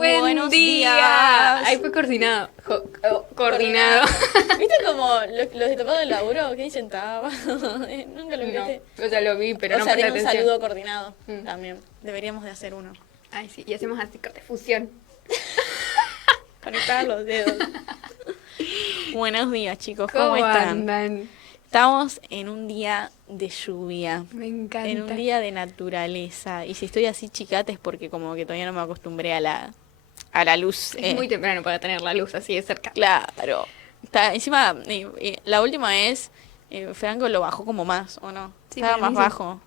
Buenos días. Ahí fue coordinado. Coordinado. ¿Viste como los de Tapado del Laburo que dicen taba? Nunca lo viste. No, o sea, lo vi, pero o no sea, presté tiene un atención. saludo coordinado también. Deberíamos de hacer uno. Ay, sí, y hacemos así, corte fusión. Conectar los dedos. Buenos días, chicos. ¿Cómo están? Andan? Estamos en un día de lluvia. Me encanta. En un día de naturaleza. Y si estoy así chicata es porque como que todavía no me acostumbré a la luz. Es muy temprano para tener la luz así de cerca. Claro. Encima, la última vez, Franco lo bajó como más, ¿o no? Sí, Estaba pero más a mí sí. bajo.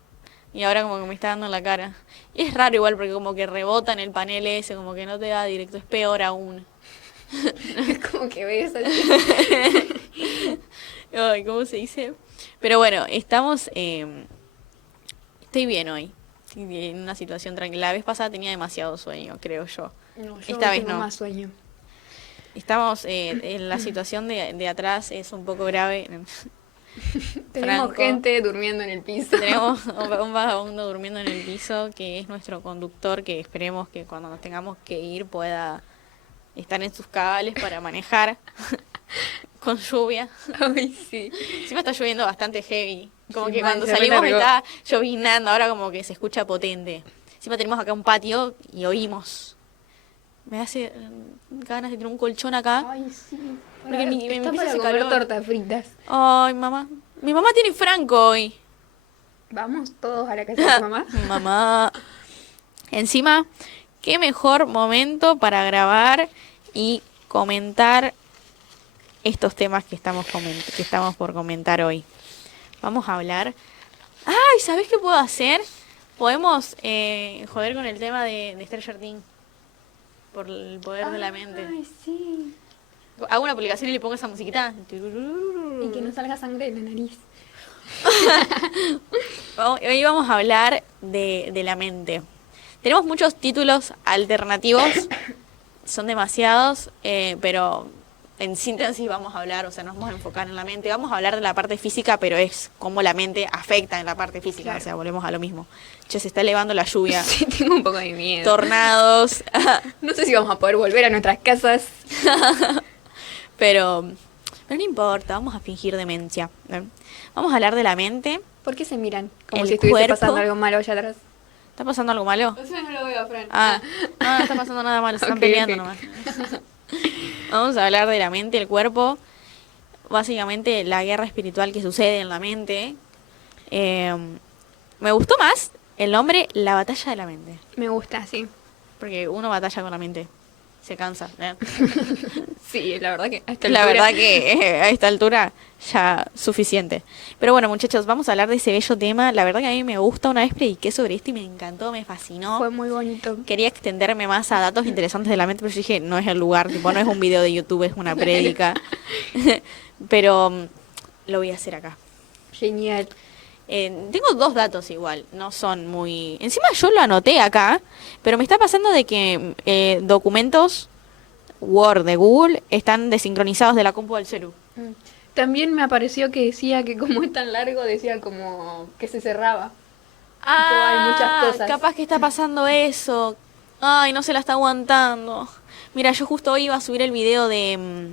Y ahora como que me está dando en la cara. Y es raro igual porque como que rebota en el panel ese, como que no te da directo. Es peor aún. Es como que ves así. Ay, ¿cómo se dice? Pero bueno, estamos... estoy bien hoy. Estoy en una situación tranquila. La vez pasada tenía demasiado sueño, creo yo. No, yo Esta vez tengo no. más sueño. Estamos en la situación de atrás, es un poco grave. Tenemos Franco. gente durmiendo en el piso. Tenemos un vagabundo durmiendo en el piso que es nuestro conductor, que esperemos que cuando nos tengamos que ir pueda estar en sus cabales para manejar con lluvia. Ay, sí. Encima está lloviendo bastante heavy. Como Sí, que mal, cuando se salimos relargó. está llovinando, ahora como que se escucha potente. Encima tenemos acá un patio y oímos. Me hace ganas de tener un colchón acá. Ay, sí. Porque me Está empieza a para hacer comer calor. tortas fritas. Ay, mamá. Mi mamá tiene Franco hoy. Vamos todos a la casa de tu mamá. Mamá. Encima, qué mejor momento para grabar y comentar estos temas que estamos por comentar hoy. Vamos a hablar. Ay, ¿sabés qué puedo hacer? Podemos joder con el tema de Stranger Things. Por el poder de la mente. Ay, sí. Hago una publicación y le pongo esa musiquita. Y que no salga sangre de la nariz. Hoy vamos a hablar de la mente. Tenemos muchos títulos alternativos, son demasiados, pero en síntesis vamos a hablar, o sea, nos vamos a enfocar en la mente. Vamos a hablar de la parte física, pero es cómo la mente afecta en la parte física, Claro. o sea, volvemos a lo mismo. Che, se está elevando la lluvia, Sí, tengo un poco de miedo. tornados, No sé si vamos a poder volver a nuestras casas. pero no importa, vamos a fingir demencia. Vamos a hablar de la mente. ¿Por qué se miran? Como El si estuviese cuerpo. pasando algo malo allá atrás. ¿Está pasando algo malo? O sea, no lo veo, Fran. Ah, no está pasando nada malo, se están Ok, peleando ok. nomás. Vamos a hablar de la mente, el cuerpo, básicamente la guerra espiritual que sucede en la mente. Me gustó más el nombre La batalla de la mente, Me gusta, sí. porque uno batalla con la mente, se cansa. Sí, la verdad que a esta La altura- verdad que a esta altura ya suficiente. Pero bueno, muchachos, vamos a hablar de ese bello tema. La verdad que a mí me gusta, una vez prediqué sobre esto y me encantó, me fascinó. fue muy bonito. Quería extenderme más a datos interesantes de la mente, pero yo dije, no es el lugar, tipo, no es un video de YouTube, es una prédica. Pero lo voy a hacer acá. Genial. Tengo dos datos igual, no son muy... Encima yo lo anoté acá, pero me está pasando de que documentos Word de Google están desincronizados de la compu del celu. También me apareció que decía que como es tan largo, decía como que se cerraba. hay muchas cosas. Capaz que está pasando eso. Ay, no se la está aguantando. Mira, yo justo hoy iba a subir el video de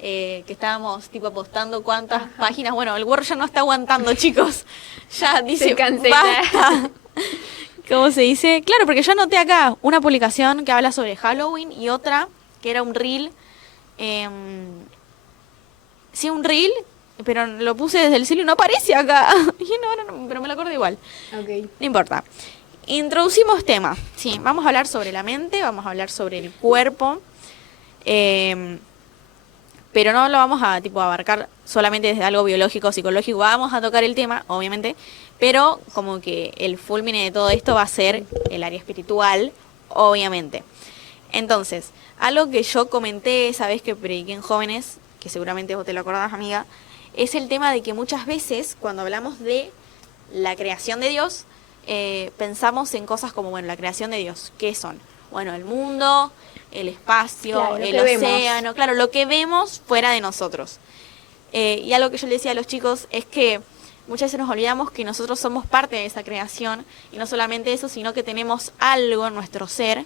que estábamos tipo postando cuántas páginas. Bueno, el Word ya no está aguantando, chicos. Ya dice, cancela. basta. ¿Cómo se dice? Claro, porque yo anoté acá una publicación que habla sobre Halloween y otra que era un reel. Sí, un reel, pero lo puse desde el cielo y no aparece acá. Y no, pero me lo acuerdo igual. Ok. No importa. Introducimos tema. Sí, vamos a hablar sobre la mente, vamos a hablar sobre el cuerpo. Pero no lo vamos a tipo abarcar solamente desde algo biológico o psicológico. Vamos a tocar el tema, obviamente, pero como que el fulmine de todo esto va a ser el área espiritual, obviamente. Entonces, algo que yo comenté esa vez que prediqué en Jóvenes, que seguramente vos te lo acordás, amiga, es el tema de que muchas veces cuando hablamos de la creación de Dios, pensamos en cosas como, bueno, la creación de Dios, ¿qué son? Bueno, el mundo, el espacio, Claro, lo el que vemos. océano, claro, lo que vemos fuera de nosotros. Y algo que yo le decía a los chicos es que muchas veces nos olvidamos que nosotros somos parte de esa creación, y no solamente eso, sino que tenemos algo en nuestro ser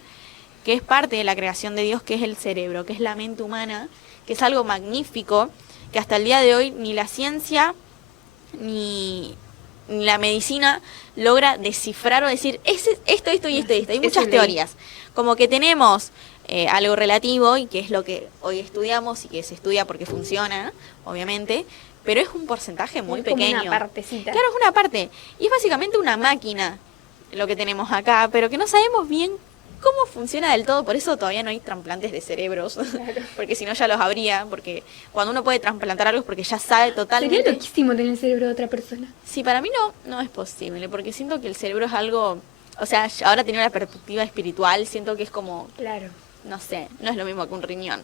que es parte de la creación de Dios, que es el cerebro, que es la mente humana, que es algo magnífico, que hasta el día de hoy ni la ciencia ni la medicina logra descifrar o decir esto y esto. Hay muchas teorías. Como que tenemos algo relativo y que es lo que hoy estudiamos y que se estudia porque funciona, obviamente, pero es un porcentaje muy pequeño. Como una partecita. Claro, es una parte. Y es básicamente una máquina lo que tenemos acá, pero que no sabemos bien cómo funciona del todo. Por eso todavía no hay trasplantes de cerebros, claro. Porque si no ya los habría, porque cuando uno puede trasplantar algo es porque ya sabe totalmente. Sería loquísimo tener el cerebro de otra persona. Sí, para mí no es posible, porque siento que el cerebro es algo, o sea, ahora teniendo la perspectiva espiritual, siento que es como, claro, no sé, no es lo mismo que un riñón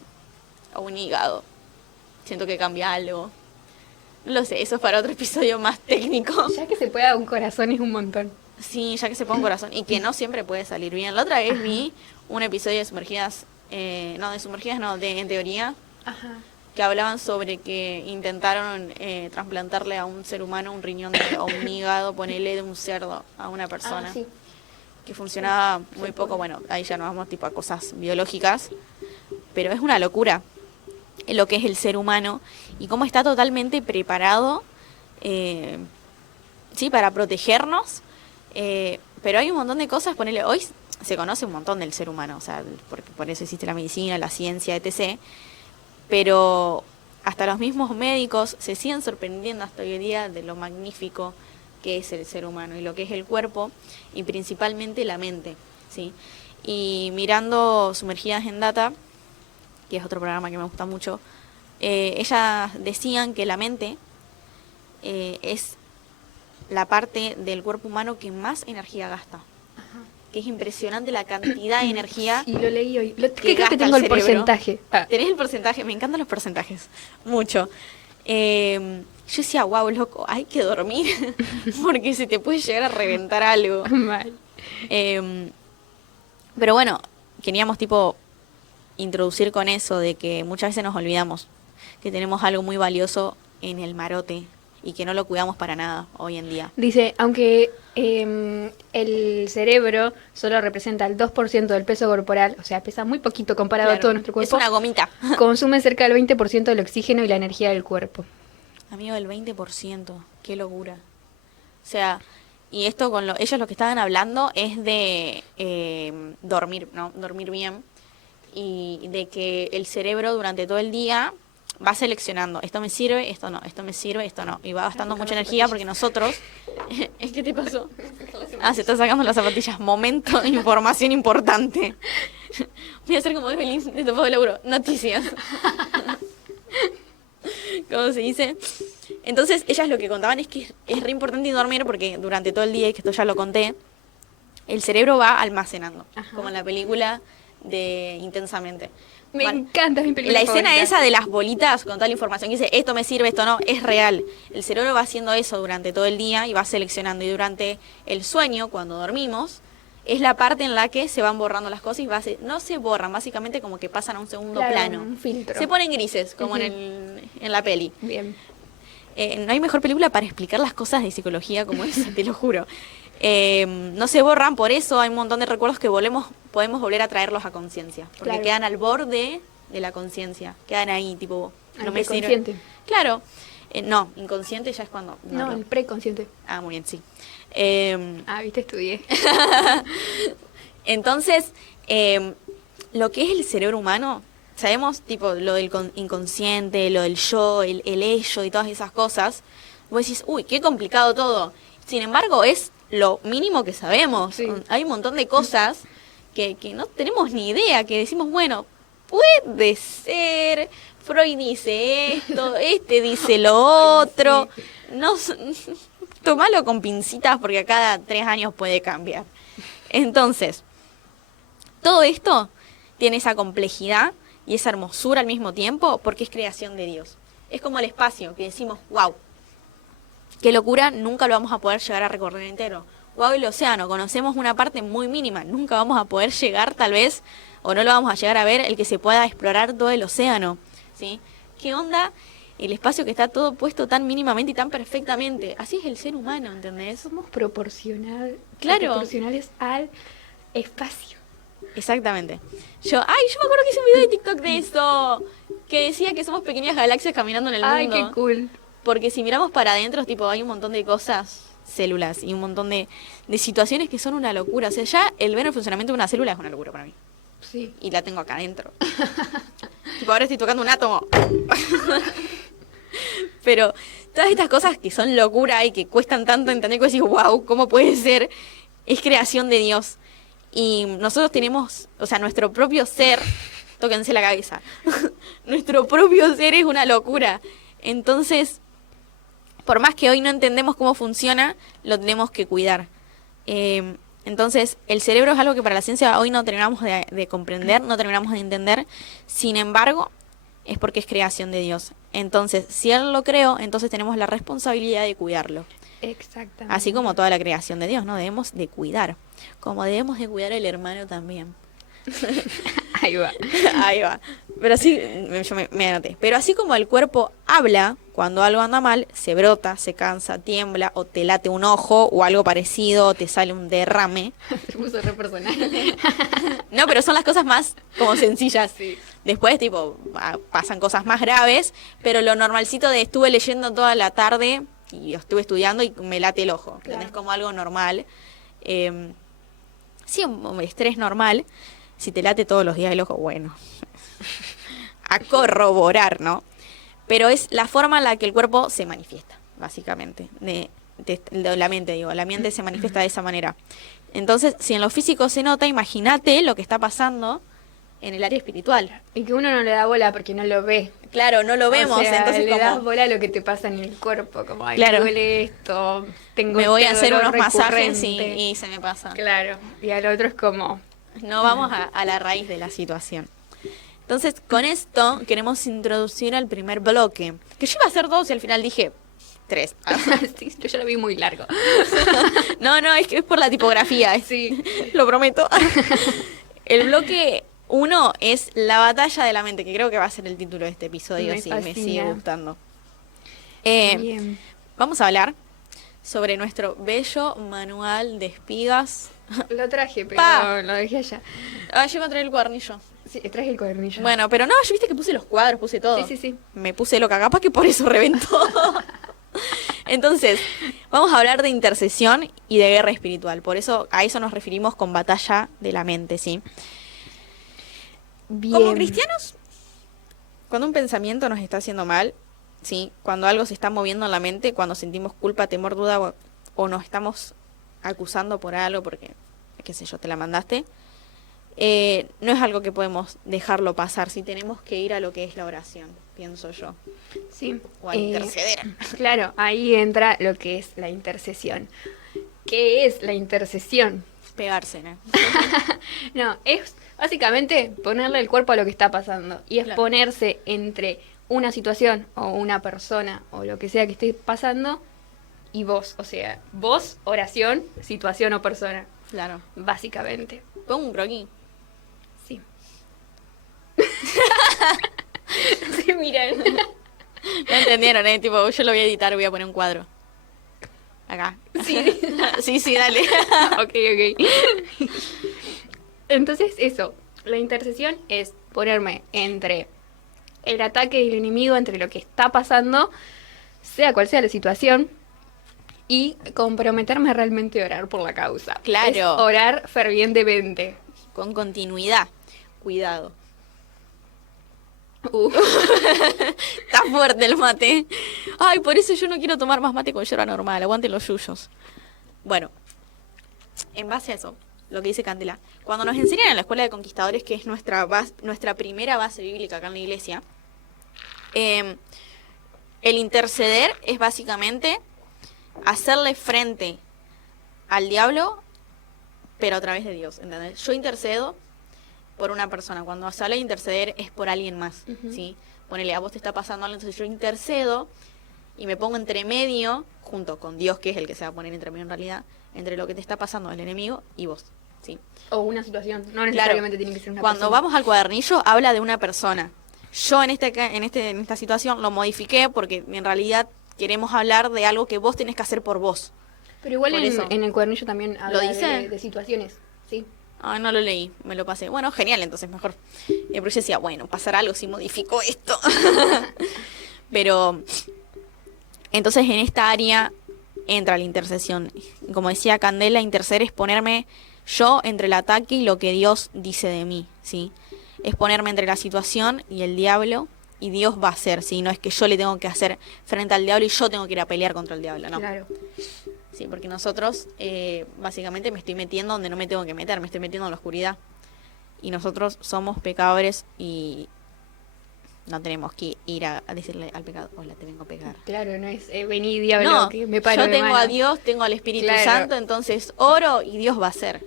o un hígado. Siento que cambia algo. No lo sé, eso es para otro episodio más técnico. Ya que se pueda un corazón es un montón. Sí, ya que se pone un corazón y que no siempre puede salir bien. La otra vez vi un episodio de Sumergidas, en teoría, que hablaban sobre que intentaron trasplantarle a un ser humano un riñón o un hígado, ponerle de un cerdo a una persona. Sí. Que funcionaba muy poco. Bueno, ahí ya nos vamos tipo a cosas biológicas, pero es una locura lo que es el ser humano y cómo está totalmente preparado para protegernos. Pero hay un montón de cosas, hoy se conoce un montón del ser humano, o sea, porque por eso existe la medicina, la ciencia, etc. Pero hasta los mismos médicos se siguen sorprendiendo hasta hoy en día de lo magnífico que es el ser humano y lo que es el cuerpo y principalmente la mente, ¿sí? Y mirando Sumergidas en Data, que es otro programa que me gusta mucho, ellas decían que la mente es la parte del cuerpo humano que más energía gasta. Ajá. Que es impresionante la cantidad de energía. Y lo leí hoy. Creo que tengo el porcentaje. ¿Tenés el porcentaje? Me encantan los porcentajes. Mucho. Yo decía, wow, loco, hay que dormir porque se te puede llegar a reventar algo. Mal. Pero bueno, queríamos introducir con eso de que muchas veces nos olvidamos que tenemos algo muy valioso en el marote y que no lo cuidamos para nada hoy en día. Dice, aunque el cerebro solo representa el 2% del peso corporal, o sea, pesa muy poquito comparado a todo nuestro cuerpo. Es una gomita. Consume cerca del 20% del oxígeno y la energía del cuerpo. Amigo, el 20%, qué locura. O sea, y esto ellos lo que estaban hablando es de dormir, ¿no? Dormir bien. Y de que el cerebro durante todo el día va seleccionando, esto me sirve, esto no, esto me sirve, esto no. Y va gastando mucha energía porque nosotros... ¿Qué te pasó? Se está sacando las zapatillas. Momento, información importante. Voy a hacer como Evelyn de Topo de Laburo. Noticias. ¿Cómo se dice? Entonces, ellas lo que contaban es que es re importante dormir porque durante todo el día, y que esto ya lo conté, el cerebro va almacenando. Ajá. Como en la película de Intensamente. Me encanta mi película. La escena esa de las bolitas con toda la información que dice esto me sirve, esto no, es real. El cerebro va haciendo eso durante todo el día y va seleccionando. Y durante el sueño, cuando dormimos, es la parte en la que se van borrando las cosas y no se borran, básicamente como que pasan a un segundo plano. Un filtro. Se ponen grises, como en la peli. Bien. No hay mejor película para explicar las cosas de psicología como esa, te lo juro. No se borran, por eso hay un montón de recuerdos que podemos volver a traerlos a conciencia, porque quedan al borde de la conciencia, quedan ahí, tipo, no me sirve. Claro, no, inconsciente ya es cuando... No, el preconsciente. Ah, muy bien, sí. Viste, estudié. Entonces, lo que es el cerebro humano, sabemos, tipo, lo del inconsciente, lo del yo, el ello y todas esas cosas, vos decís, uy, qué complicado todo. Sin embargo, es lo mínimo que sabemos. Sí. Hay un montón de cosas que no tenemos ni idea, que decimos, bueno, puede ser, Freud dice esto, dice lo otro. Sí. No, tomalo con pincitas porque a cada 3 años puede cambiar. Entonces, todo esto tiene esa complejidad y esa hermosura al mismo tiempo porque es creación de Dios. Es como el espacio, que decimos, wow, qué locura, nunca lo vamos a poder llegar a recorrer entero. Wow, el océano, conocemos una parte muy mínima, nunca vamos a poder llegar tal vez, o no lo vamos a llegar a ver, el que se pueda explorar todo el océano, ¿sí? ¿Qué onda el espacio que está todo puesto tan mínimamente y tan perfectamente? Así es el ser humano, ¿entendés? Somos proporcionales al espacio. Exactamente. Yo me acuerdo que hice un video de TikTok de eso, que decía que somos pequeñas galaxias caminando en el Ay, mundo. qué cool. Porque si miramos para adentro, tipo, hay un montón de cosas, células, y un montón de situaciones que son una locura. O sea, ya el ver el funcionamiento de una célula es una locura para mí. Sí. Y la tengo acá adentro. Tipo, ahora estoy tocando un átomo. Pero todas estas cosas que son locura y que cuestan tanto entender, que decís, wow, ¿cómo puede ser? Es creación de Dios. Y nosotros tenemos, o sea, nuestro propio ser, tóquense la cabeza, nuestro propio ser es una locura. Entonces, por más que hoy no entendemos cómo funciona, lo tenemos que cuidar. Entonces, el cerebro es algo que para la ciencia hoy no terminamos de comprender, no terminamos de entender. Sin embargo, es porque es creación de Dios. Entonces, si Él lo creó, entonces tenemos la responsabilidad de cuidarlo. Exactamente. Así como toda la creación de Dios, ¿no? Debemos de cuidar. Como debemos de cuidar al hermano también. Ahí va. Ahí va. Pero así, yo me anoté. Pero así como el cuerpo habla, cuando algo anda mal, se brota, se cansa, tiembla, o te late un ojo, o algo parecido, o te sale un derrame. Se puso re personal. No, pero son las cosas más como sencillas. Sí. Después, tipo, pasan cosas más graves, pero lo normalcito de estuve leyendo toda la tarde y estuve estudiando y me late el ojo. Claro. Es como algo normal. Sí, un estrés normal. Si te late todos los días el ojo, bueno, a corroborar, ¿no? Pero es la forma en la que el cuerpo se manifiesta, básicamente, de la mente, digo, la mente se manifiesta de esa manera. Entonces, si en lo físico se nota, imagínate lo que está pasando en el área espiritual. Y que uno no le da bola porque no lo ve. Claro, no lo vemos, O sea, entonces le como das bola a lo que te pasa en el cuerpo, como, ay, Claro. me duele esto, tengo me voy a este hacer dolor unos masajes recurrente. y se me pasa. Claro, y al otro es como... No vamos a la raíz de la situación. Entonces, con esto queremos introducir al primer bloque. Que yo iba a hacer 2 y al final dije 3. Sí, yo ya lo vi muy largo. No, es que es por la tipografía. Sí. Lo prometo. El bloque 1 es la batalla de la mente, que creo que va a ser el título de este episodio, Me sí, me fascina. sigue gustando. Bien. Vamos a hablar sobre nuestro bello manual de espigas. Lo traje, pero Pa. lo dejé allá. Yo iba a traer el cuadernillo. Sí, traje el cuadernillo. Bueno, pero no, yo viste que puse los cuadros, puse todo. Sí. Me puse loca, capaz que por eso reventó. Entonces, vamos a hablar de intercesión y de guerra espiritual. Por eso, a eso nos referimos con batalla de la mente, ¿sí? Bien. Como cristianos, cuando un pensamiento nos está haciendo mal, ¿sí? Cuando algo se está moviendo en la mente, cuando sentimos culpa, temor, duda o nos estamos acusando por algo porque, qué sé yo, te la mandaste, no es algo que podemos dejarlo pasar, si tenemos que ir a lo que es la oración, pienso yo, Sí. o a interceder. Claro, ahí entra lo que es la intercesión. ¿Qué es la intercesión? Pegarse, ¿no? No, es básicamente ponerle el cuerpo a lo que está pasando. Y es Claro. ponerse entre una situación o una persona o lo que sea que esté pasando y vos. O sea, vos, oración, situación o persona. Claro. Básicamente. Pongo un croquis. Sí. Sí, miren. No entendieron, tipo, yo lo voy a editar, voy a poner un cuadro. Acá. Sí. Sí, dale. Ok. Entonces, eso. La intercesión es ponerme entre el ataque del enemigo, entre lo que está pasando, sea cual sea la situación, y comprometerme realmente a orar por la causa. Claro. Es orar fervientemente. Con continuidad. Cuidado. Está fuerte el mate. Ay, por eso yo no quiero tomar más mate con yerba normal. Aguanten los yuyos. Bueno, en base a eso, lo que dice Candela, cuando nos enseñan en la escuela de conquistadores, que es nuestra primera base bíblica acá en la iglesia, el interceder es básicamente hacerle frente al diablo, pero a través de Dios, ¿entendés? Yo intercedo por una persona. Cuando se habla de interceder es por alguien más, Ujú. ¿sí? Ponele, a vos te está pasando algo, entonces yo intercedo y me pongo entre medio, junto con Dios, que es el que se va a poner entre medio en realidad, entre lo que te está pasando el enemigo y vos, ¿sí? O una situación. No Claro. necesariamente tiene que ser una Cuando persona. vamos al cuadernillo, habla de una persona. Yo en esta situación lo modifiqué porque en realidad queremos hablar de algo que vos tenés que hacer por vos. Pero igual por eso. en el cuadernillo también habla dice? de situaciones. Sí. Ay, no lo leí, me lo pasé. Bueno, genial, entonces mejor. Pero yo decía, bueno, pasará algo si modifico esto. Pero, entonces en esta área entra la intercesión. Como decía Candela, interceder es ponerme yo entre el ataque y lo que Dios dice de mí, ¿sí? Es ponerme entre la situación y el diablo, y Dios va a hacer, ¿sí? No es que yo le tengo que hacer frente al diablo y yo tengo que ir a pelear contra el diablo, ¿no? Claro. Sí, porque nosotros básicamente me estoy metiendo donde no me tengo que meter, me estoy metiendo en la oscuridad. Y nosotros somos pecadores y no tenemos que ir a decirle al pecado, hola, te vengo a pegar. Claro, no es vení diablo No, que me paro yo de tengo mano. a Dios, tengo al Espíritu Claro. Santo, entonces oro y Dios va a hacer.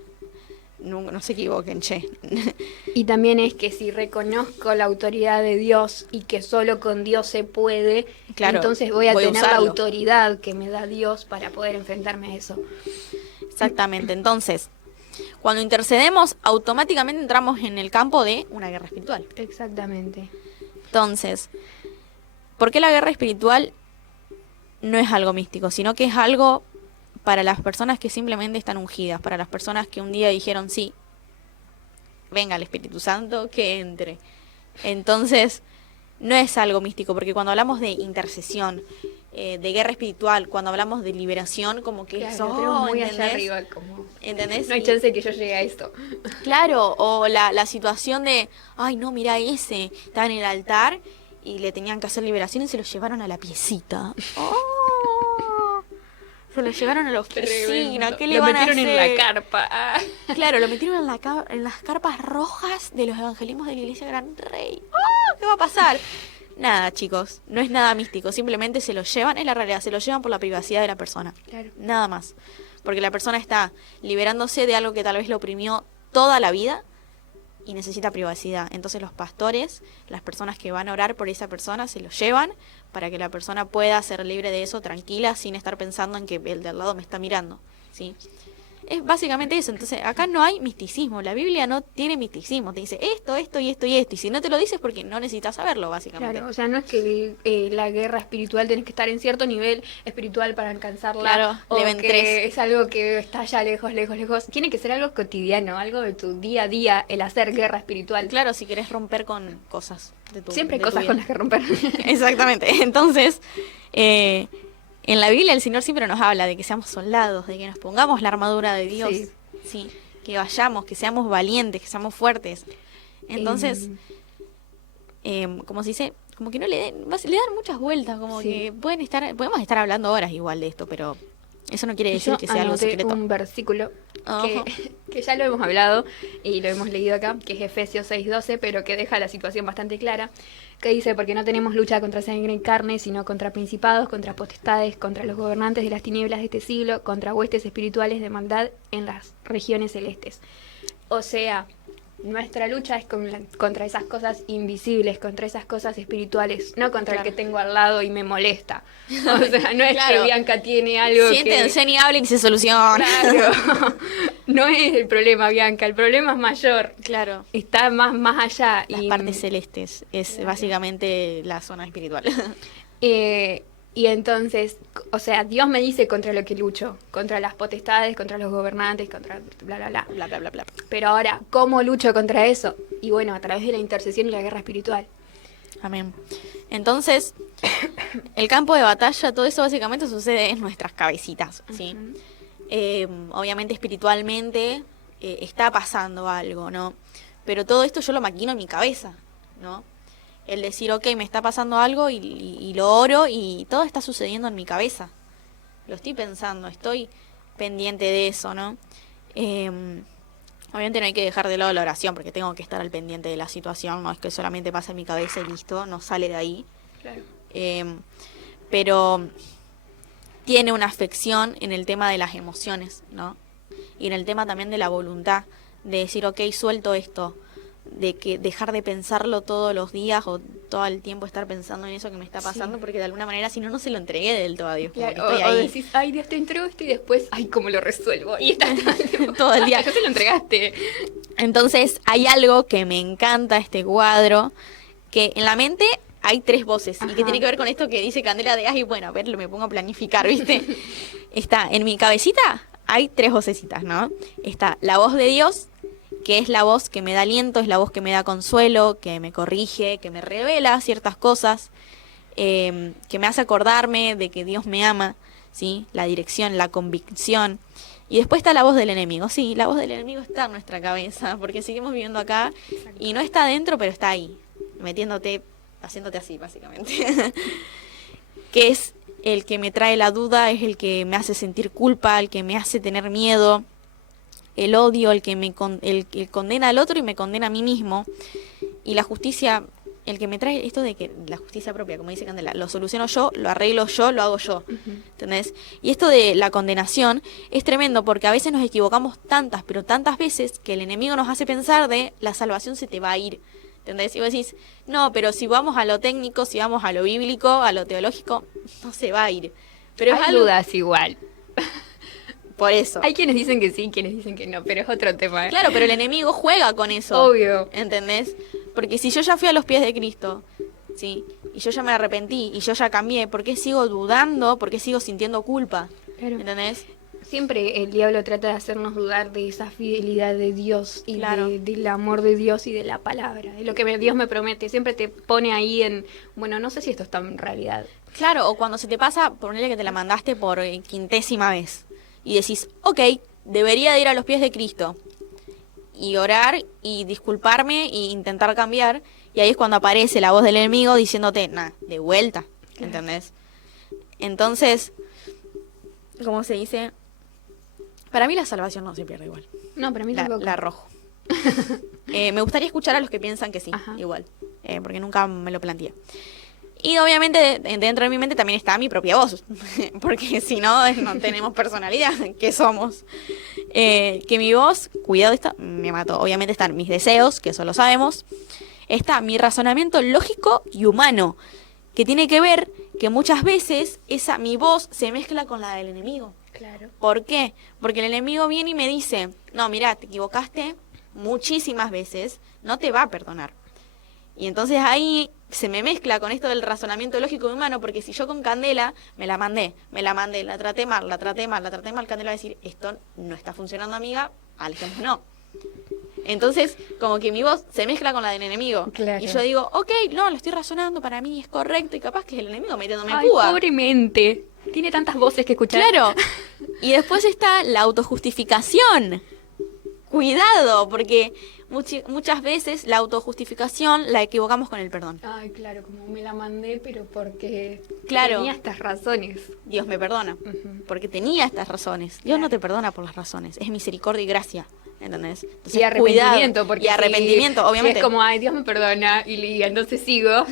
No se equivoquen, che. Y también es que si reconozco la autoridad de Dios y que solo con Dios se puede, Claro, entonces voy a tener la usarlo. autoridad que me da Dios para poder enfrentarme a eso. Exactamente, entonces, cuando intercedemos, automáticamente entramos en el campo de una guerra espiritual. Exactamente. Entonces, ¿por qué la guerra espiritual no es algo místico, sino que es algo para las personas que simplemente están ungidas, para las personas que un día dijeron, sí, venga el Espíritu Santo, que entre? Entonces, no es algo místico, porque cuando hablamos de intercesión, de guerra espiritual, cuando hablamos de liberación, como que Claro, eso, lo tenemos muy ¿entendés? allá arriba, como... ¿Entendés? No hay Y- chance de que yo llegue a esto. Claro, o la situación de, ay, no, mira ese, estaba en el altar y le tenían que hacer liberación y se lo llevaron a la piecita. ¡Oh! Se lo llevaron a la oficina, ¿qué le Lo van a metieron hacer? en la carpa. Ah. Claro, lo metieron en las carpas rojas de los evangelismos de la Iglesia Gran Rey. ¡Ah! ¿Qué va a pasar? Nada, chicos, no es nada místico, simplemente se lo llevan, es la realidad, se lo llevan por la privacidad de la persona. Claro. Nada más. Porque la persona está liberándose de algo que tal vez lo oprimió toda la vida y necesita privacidad. Entonces los pastores, las personas que van a orar por esa persona, se lo llevan para que la persona pueda ser libre de eso tranquila sin estar pensando en que el de al lado me está mirando, ¿sí? Es básicamente eso. Entonces acá no hay misticismo. La Biblia no tiene misticismo. Te dice esto, esto y esto y esto. Y si no te lo dices porque no necesitas saberlo, básicamente. Claro, o sea, no es que la guerra espiritual tenés que estar en cierto nivel espiritual para alcanzarla. Claro, o level que 3. es algo que está allá lejos, lejos, lejos. Tiene que ser algo cotidiano, algo de tu día a día, el hacer guerra espiritual. Claro, si querés romper con cosas de tu Siempre hay de tu cosas vida. con las que romper. Exactamente. Entonces, en la Biblia el Señor siempre nos habla de que seamos soldados, de que nos pongamos la armadura de Dios. Sí. Sí, que vayamos, que seamos valientes, que seamos fuertes. Entonces, como se dice, como que no le den, le dan muchas vueltas, como Sí. que podemos estar hablando horas igual de esto, pero eso no quiere decir Yo que sea algo anoté secreto. un versículo Ajá. que ya lo hemos hablado y lo hemos leído acá, que es Efesios 6:12, pero que deja la situación bastante clara, que dice, porque no tenemos lucha contra sangre y carne, sino contra principados, contra potestades, contra los gobernantes de las tinieblas de este siglo, contra huestes espirituales de maldad en las regiones celestes. O sea, nuestra lucha es contra esas cosas invisibles, contra esas cosas espirituales, no contra Claro. el que tengo al lado y me molesta. O sea, no es Claro. que Bianca tiene algo Siéntense y hablen y se soluciona. Claro. No es el problema, Bianca, el problema es mayor. Claro. Está más allá. Las partes celestes es básicamente la zona espiritual. Y entonces, o sea, Dios me dice contra lo que lucho, contra las potestades, contra los gobernantes, contra bla, bla, bla. Bla, bla, bla, bla. Pero ahora, ¿cómo lucho contra eso? Y bueno, a través de la intercesión y la guerra espiritual. Amén. Entonces, el campo de batalla, todo eso básicamente sucede en nuestras cabecitas, ¿sí? Obviamente espiritualmente está pasando algo, ¿no? Pero todo esto yo lo maquino en mi cabeza, ¿no? El decir, ok, me está pasando algo y lo oro y todo está sucediendo en mi cabeza. Lo estoy pensando, estoy pendiente de eso, ¿no? Obviamente no hay que dejar de lado la oración porque tengo que estar al pendiente de la situación, no es que solamente pasa en mi cabeza y listo, no sale de ahí. Claro. Pero tiene una afección en el tema de las emociones, ¿no? Y en el tema también de la voluntad, de decir, ok, suelto esto, de que dejar de pensarlo todos los días o todo el tiempo estar pensando en eso que me está pasando, Sí. porque de alguna manera si no, no se lo entregué del todo a Dios. Como Claro, que estoy o ahí decís, ay, Dios te entregó esto y después, ay, ¿cómo lo resuelvo? Y estás todo el día. Ya se lo entregaste. Entonces hay algo que me encanta este cuadro, que en la mente hay 3 voces y que Ajá. tiene que ver con esto que dice Candela de, ay, bueno, a ver, me pongo a planificar, ¿viste? Está en mi cabecita, hay 3 vocecitas, ¿no? Está la voz de Dios, que es la voz que me da aliento, es la voz que me da consuelo, que me corrige, que me revela ciertas cosas, que me hace acordarme de que Dios me ama, ¿sí? La dirección, la convicción. Y después está la voz del enemigo. Sí, la voz del enemigo está en nuestra cabeza, porque seguimos viviendo acá y no está adentro, pero está ahí, metiéndote, haciéndote así, básicamente. Que es el que me trae la duda, es el que me hace sentir culpa, el que me hace tener miedo, el odio, el que el que condena al otro y me condena a mí mismo. Y la justicia, el que me trae esto de que la justicia propia, como dice Candela, lo soluciono yo, lo arreglo yo, lo hago yo. ¿Entendés? Y esto de la condenación es tremendo porque a veces nos equivocamos tantas, pero tantas veces que el enemigo nos hace pensar de la salvación se te va a ir. ¿Entendés? Y vos decís, no, pero si vamos a lo técnico, si vamos a lo bíblico, a lo teológico, no se va a ir. Pero es Hay algo... dudas igual. Por eso. Hay quienes dicen que sí, quienes dicen que no, pero es otro tema. Claro, pero el enemigo juega con eso. Obvio. ¿Entendés? Porque si yo ya fui a los pies de Cristo, ¿sí? Y yo ya me arrepentí, y yo ya cambié, ¿por qué sigo dudando? ¿Por qué sigo sintiendo culpa? Claro. ¿Entendés? Siempre el diablo trata de hacernos dudar de esa fidelidad de Dios y Claro. del amor de Dios y de la palabra, de lo que Dios me promete. Siempre te pone ahí en, bueno, no sé si esto está en realidad. Claro, o cuando se te pasa, ponerle que te la mandaste por quintésima vez, y decís, ok, debería de ir a los pies de Cristo, y orar, y disculparme, y intentar cambiar, y ahí es cuando aparece la voz del enemigo diciéndote, nah, de vuelta, ¿entendés? Entonces, ¿cómo se dice? Para mí la salvación no se pierde igual. No, para mí tampoco. La arrojo. Me gustaría escuchar a los que piensan que sí, Ajá. igual, porque nunca me lo planteé. Y obviamente dentro de mi mente también está mi propia voz, porque si no, no tenemos personalidad, ¿qué somos? Que mi voz, cuidado, me mató. Obviamente están mis deseos, que eso lo sabemos. Está mi razonamiento lógico y humano, que tiene que ver que muchas veces mi voz se mezcla con la del enemigo. Claro. ¿Por qué? Porque el enemigo viene y me dice, no, mira, te equivocaste muchísimas veces, no te va a perdonar. Y entonces ahí se me mezcla con esto del razonamiento lógico y humano, porque si yo con Candela me la mandé, la traté mal, Candela va a decir, esto no está funcionando, amiga, alejémonos. Entonces, como que mi voz se mezcla con la del enemigo. Claro. Y yo digo, ok, no, lo estoy razonando, para mí es correcto, y capaz que es el enemigo metiéndome en Ay, púa. pobremente. Tiene tantas voces que escuchar. Claro. Y después está la autojustificación. Cuidado, porque muchas veces la autojustificación la equivocamos con el perdón. Ay, claro, como me la mandé, pero porque Claro. tenía estas razones. Dios me perdona, porque tenía estas razones. Dios no te perdona por las razones, es misericordia y gracia, ¿entendés? Entonces, Y arrepentimiento, cuidado. porque Y arrepentimiento, si obviamente. es como, ay, Dios me perdona, y entonces sigo.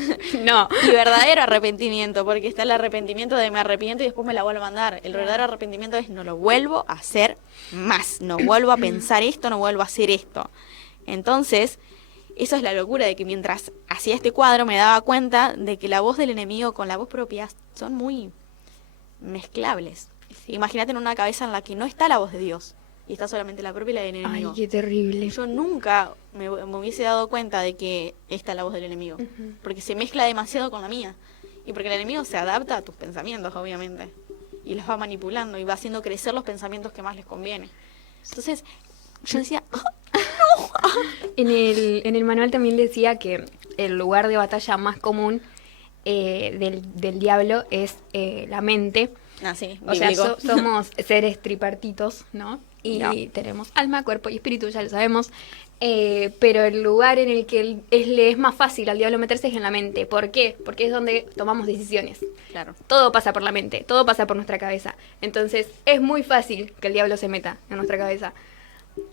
No. Y verdadero arrepentimiento, porque está el arrepentimiento de me arrepiento y después me la vuelvo a mandar. El verdadero arrepentimiento es no lo vuelvo a hacer más, no vuelvo a pensar esto, no vuelvo a hacer esto. Entonces, eso es la locura de que mientras hacía este cuadro me daba cuenta de que la voz del enemigo con la voz propia son muy mezclables. Imagínate en una cabeza en la que no está la voz de Dios y está solamente la propia y la del Ay, enemigo. qué terrible. Yo nunca me hubiese dado cuenta de que está la voz del enemigo, porque se mezcla demasiado con la mía y porque el enemigo se adapta a tus pensamientos, obviamente, y los va manipulando y va haciendo crecer los pensamientos que más les conviene. Entonces, yo decía, En el manual también decía que el lugar de batalla más común del diablo es la mente. sí, O sea, bíblico. somos seres tripartitos, ¿no? Y No. tenemos alma, cuerpo y espíritu, ya lo sabemos. Pero el lugar en el que le es más fácil al diablo meterse es en la mente. ¿Por qué? Porque es donde tomamos decisiones. Claro. Todo pasa por la mente, todo pasa por nuestra cabeza. Entonces, es muy fácil que el diablo se meta en nuestra cabeza.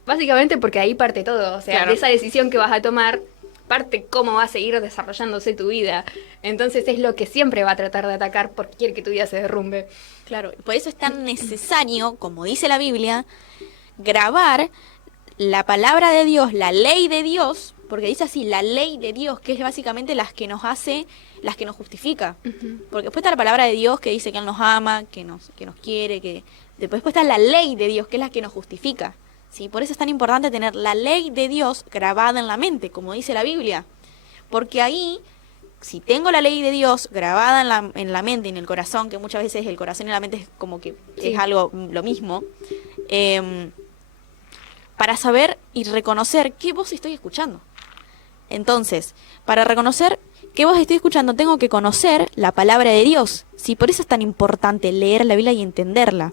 Básicamente porque ahí parte todo. O sea, Claro. de esa decisión que vas a tomar, parte cómo va a seguir desarrollándose tu vida. Entonces, es lo que siempre va a tratar de atacar por quiere que tu vida se derrumbe. Claro, por eso es tan necesario, como dice la Biblia, grabar la palabra de Dios, la ley de Dios, porque dice así, la ley de Dios, que es básicamente las que nos hace, las que nos justifica. Porque después está la palabra de Dios que dice que Él nos ama, que nos quiere, que después está la ley de Dios, que es la que nos justifica. ¿Sí? Por eso es tan importante tener la ley de Dios grabada en la mente, como dice la Biblia. Porque ahí, si tengo la ley de Dios grabada en la mente y en el corazón, que muchas veces el corazón y la mente es como que Sí. es algo lo mismo, para saber y reconocer qué voz estoy escuchando. Entonces, para reconocer qué voz estoy escuchando, tengo que conocer la palabra de Dios. ¿Sí? Por eso es tan importante leer la Biblia y entenderla.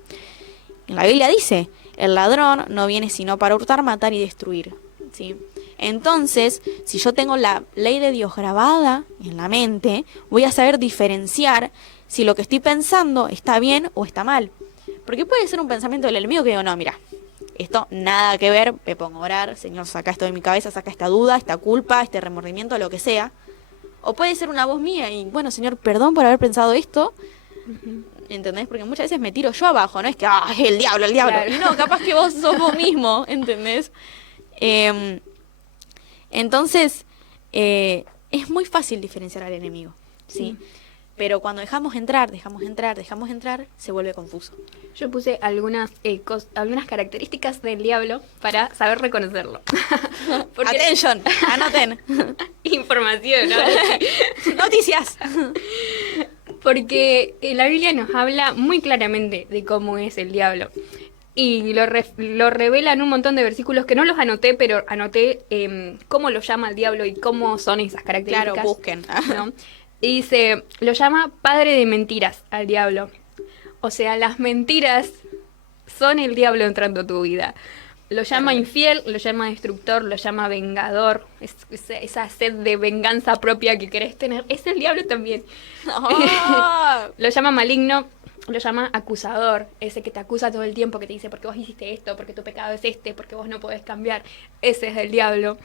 En la Biblia dice, el ladrón no viene sino para hurtar, matar y destruir. ¿Sí? Entonces, si yo tengo la ley de Dios grabada en la mente, voy a saber diferenciar si lo que estoy pensando está bien o está mal. Porque puede ser un pensamiento del enemigo que digo, no, mira, esto nada que ver, me pongo a orar, Señor, saca esto de mi cabeza, saca esta duda, esta culpa, este remordimiento, lo que sea. O puede ser una voz mía y, bueno, Señor, perdón por haber pensado esto. ¿Entendés? Porque muchas veces me tiro yo abajo, no es que, el diablo. Claro. Y no, capaz que vos sos vos mismo, ¿entendés? Entonces, es muy fácil diferenciar al enemigo, ¿sí? Pero cuando dejamos entrar, se vuelve confuso. Yo puse algunas características del diablo para saber reconocerlo. Porque Atención, anoten. información, ¿no? Noticias. Porque la Biblia nos habla muy claramente de cómo es el diablo. Y lo revelan un montón de versículos que no los anoté, pero anoté cómo lo llama el diablo y cómo son esas características. Claro, busquen. ¿No? Y dice, lo llama padre de mentiras al diablo. O sea, las mentiras son el diablo entrando a tu vida. Lo llama infiel, lo llama destructor, lo llama vengador. Esa sed de venganza propia que querés tener, es el diablo también. Oh. Lo llama maligno, lo llama acusador. Ese que te acusa todo el tiempo, que te dice, porque vos hiciste esto, porque tu pecado es este, porque vos no podés cambiar. Ese es el diablo.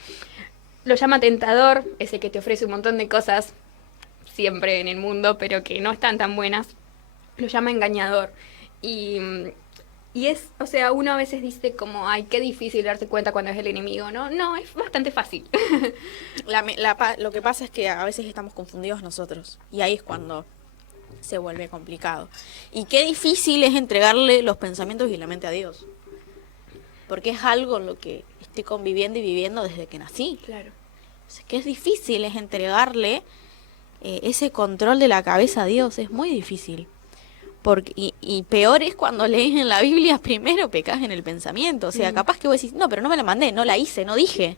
Lo llama tentador, ese que te ofrece un montón de cosas siempre en el mundo, pero que no están tan buenas. Lo llama engañador. Y es, o sea, uno a veces dice como, ay, qué difícil darse cuenta cuando es el enemigo, ¿no? No, es bastante fácil. Lo que pasa es que a veces estamos confundidos nosotros. Y ahí es cuando se vuelve complicado. Y qué difícil es entregarle los pensamientos y la mente a Dios. Porque es algo en lo que estoy conviviendo y viviendo desde que nací. Claro. O sea, que es difícil es entregarle ese control de la cabeza a Dios. Es muy difícil. Y peor es cuando lees en la Biblia, primero pecas en el pensamiento. O sea, capaz que vos decís, no, pero no me la mandé, no la hice, no dije.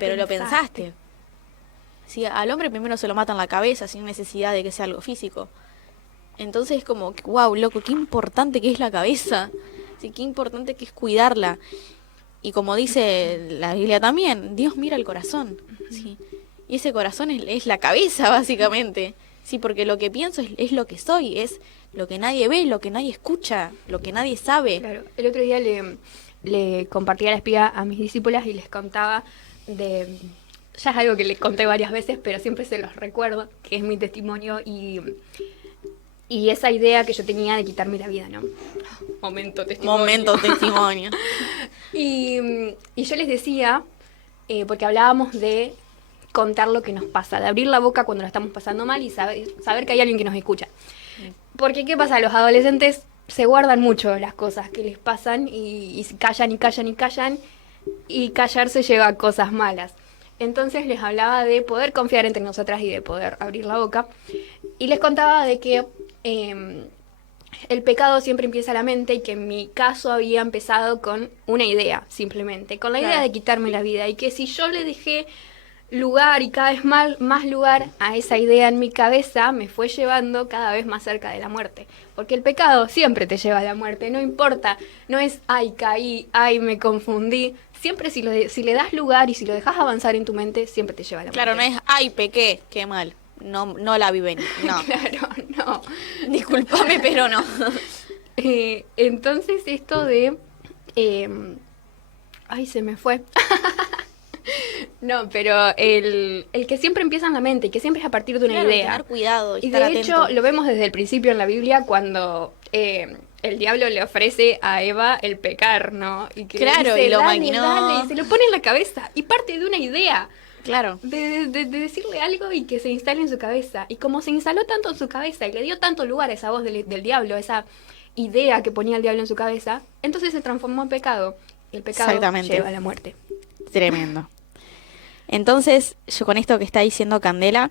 Pero lo pensaste. Sí, al hombre primero se lo mata en la cabeza sin necesidad de que sea algo físico. Entonces es como, wow, loco, qué importante que es la cabeza. Sí, qué importante que es cuidarla. Y como dice la Biblia también, Dios mira el corazón. ¿Sí? Y ese corazón es la cabeza, básicamente. Sí, porque lo que pienso es lo que soy, es lo que nadie ve, lo que nadie escucha, lo que nadie sabe. Claro, el otro día le compartía la espía a mis discípulas y les contaba de... Ya es algo que les conté varias veces, pero siempre se los recuerdo, que es mi testimonio y esa idea que yo tenía de quitarme la vida, ¿no? Momento testimonio. Y yo les decía, porque hablábamos de contar lo que nos pasa, de abrir la boca cuando la estamos pasando mal y saber que hay alguien que nos escucha. Porque, ¿qué pasa? Los adolescentes se guardan mucho las cosas que les pasan y callan y callan y callan, y callarse lleva a cosas malas. Entonces les hablaba de poder confiar entre nosotras y de poder abrir la boca. Y les contaba de que el pecado siempre empieza a la mente y que en mi caso había empezado con una idea, simplemente. Con la idea de quitarme la vida. Y que si yo le dejé lugar y cada vez más lugar a esa idea en mi cabeza, me fue llevando cada vez más cerca de la muerte. Porque el pecado siempre te lleva a la muerte, no importa, no es, ay, caí, ay, me confundí. Siempre si le das lugar y si lo dejas avanzar en tu mente, siempre te lleva a la muerte. Claro, no es, ay, pequé, qué mal. No la vi venir, no. Claro, no. Discúlpame, pero no. Entonces esto de... ay, se me fue. No, pero el que siempre empieza en la mente y que siempre es a partir de una idea. Tener cuidado y de estar atento. hecho, lo vemos desde el principio en la Biblia cuando el diablo le ofrece a Eva el pecar, ¿no? Y que claro, le dice, y lo dale, maquinó. dale, y se lo pone en la cabeza y parte de una idea. Claro. De decirle algo y que se instale en su cabeza. Y como se instaló tanto en su cabeza y le dio tanto lugar a esa voz del diablo, esa idea que ponía el diablo en su cabeza, entonces se transformó en pecado. Y el pecado lleva a la muerte. Tremendo. Entonces, yo con esto que está diciendo Candela,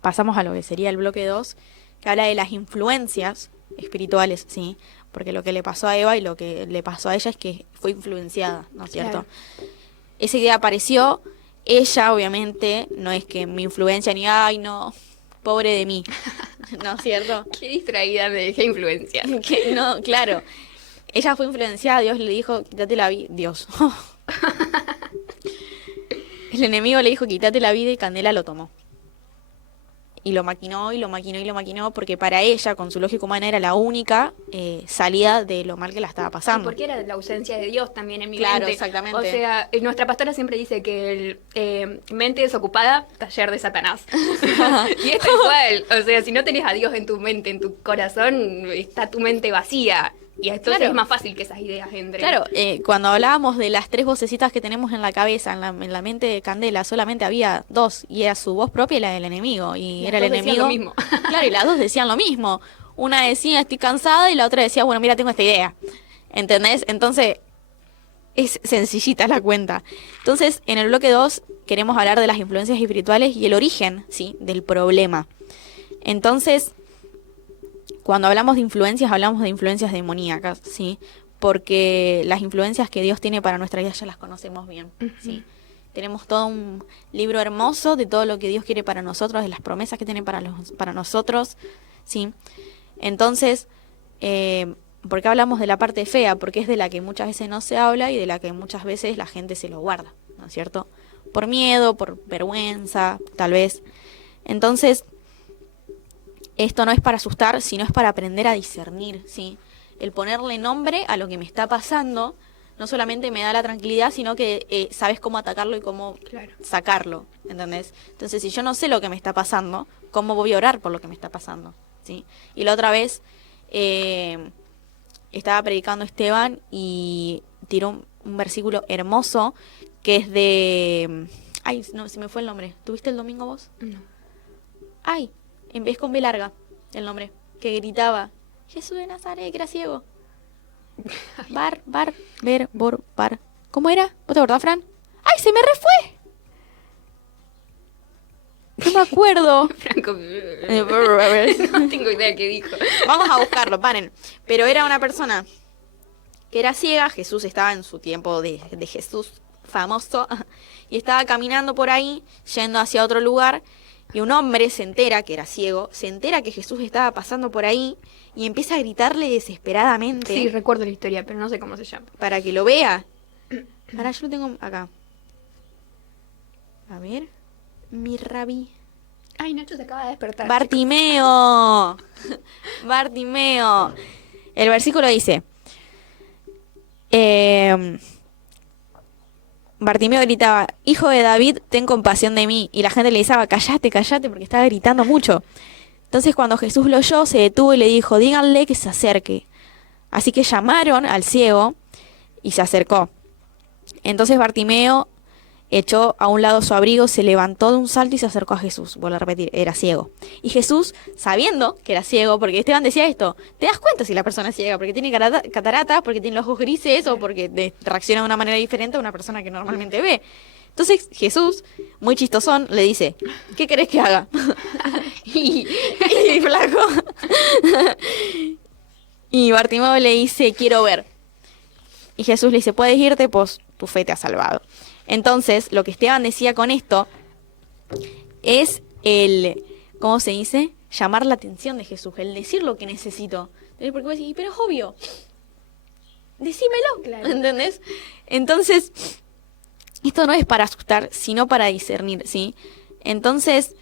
pasamos a lo que sería el bloque 2, que habla de las influencias, espirituales, ¿sí? Porque lo que le pasó a Eva y lo que le pasó a ella es que fue influenciada, ¿no es cierto? Claro. Esa idea apareció, ella obviamente no es que me influencia ni, ay no, pobre de mí, ¿no es cierto? Qué distraída, me dejé influenciar. Que no, claro, ella fue influenciada, Dios le dijo, quítate la vida, Dios. El enemigo le dijo, quítate la vida y Candela lo tomó. Y lo maquinó y lo maquinó y lo maquinó porque para ella, con su lógica humana, era la única salida de lo mal que la estaba pasando. Porque era la ausencia de Dios también en mi Claro, mente. exactamente. O sea, nuestra pastora siempre dice que mente desocupada, taller de Satanás. Y es tal cual. O sea, si no tenés a Dios en tu mente, en tu corazón, está tu mente vacía. Y entonces Claro. es más fácil que esas ideas entren. Claro, cuando hablábamos de las 3 vocecitas que tenemos en la cabeza, en la mente de Candela, solamente había 2, y era su voz propia y la del enemigo. Y Las era el dos decían enemigo. lo mismo. Claro, y las dos decían lo mismo. Una decía, estoy cansada, y la otra decía, bueno, mira, tengo esta idea. ¿Entendés? Entonces, es sencillita la cuenta. Entonces, en el bloque 2 queremos hablar de las influencias espirituales y el origen, ¿sí?, del problema. Entonces, cuando hablamos de influencias demoníacas, ¿sí? Porque las influencias que Dios tiene para nuestra vida ya las conocemos bien, ¿sí? Tenemos todo un libro hermoso de todo lo que Dios quiere para nosotros, de las promesas que tiene para nosotros, ¿sí? Entonces, ¿por qué hablamos de la parte fea? Porque es de la que muchas veces no se habla y de la que muchas veces la gente se lo guarda, ¿no es cierto? Por miedo, por vergüenza, tal vez. Entonces, esto no es para asustar, sino es para aprender a discernir, ¿sí? El ponerle nombre a lo que me está pasando no solamente me da la tranquilidad, sino que sabes cómo atacarlo y cómo Claro. sacarlo, ¿entendés? Entonces, si yo no sé lo que me está pasando, ¿cómo voy a orar por lo que me está pasando? ¿Sí? Y la otra vez estaba predicando Esteban y tiró un versículo hermoso que es de... Ay, no, se me fue el nombre. ¿Tuviste el domingo vos? No. Ay, en vez con B larga, el nombre, que gritaba, Jesús de Nazaret, que era ciego. Bar. ¿Cómo era? ¿Vos te acordás, Fran? ¡Ay, se me refue! No me acuerdo. Franco. No tengo idea qué dijo. Vamos a buscarlo, paren. Pero era una persona que era ciega, Jesús estaba en su tiempo de Jesús famoso, y estaba caminando por ahí, yendo hacia otro lugar, y un hombre se entera que era ciego, se entera que Jesús estaba pasando por ahí y empieza a gritarle desesperadamente Sí, recuerdo la historia, pero no sé cómo se llama. para que lo vea. Ahora yo lo tengo acá. A ver. Mi rabí. Ay, Nacho se acaba de despertar. Bartimeo. Bartimeo. El versículo dice. Bartimeo gritaba, Hijo de David, ten compasión de mí. Y la gente le decía, cállate, porque estaba gritando mucho. Entonces cuando Jesús lo oyó, se detuvo y le dijo, díganle que se acerque. Así que llamaron al ciego y se acercó. Entonces Bartimeo echó a un lado su abrigo, se levantó de un salto y se acercó a Jesús. Vuelvo a repetir, era ciego. Y Jesús, sabiendo que era ciego, porque Esteban decía esto, ¿te das cuenta si la persona es ciega? Porque tiene cataratas, porque tiene los ojos grises o porque reacciona de una manera diferente a una persona que normalmente ve. Entonces Jesús, muy chistosón, le dice, ¿qué querés que haga? y flaco. Y Bartimeo le dice, quiero ver. Y Jesús le dice, puedes irte, pues tu fe te ha salvado. Entonces, lo que Esteban decía con esto es el, ¿cómo se dice? Llamar la atención de Jesús, el decir lo que necesito. Porque vos decís, pero es obvio, decímelo, Claro. ¿entendés? Entonces, esto no es para asustar, sino para discernir, ¿sí? Entonces,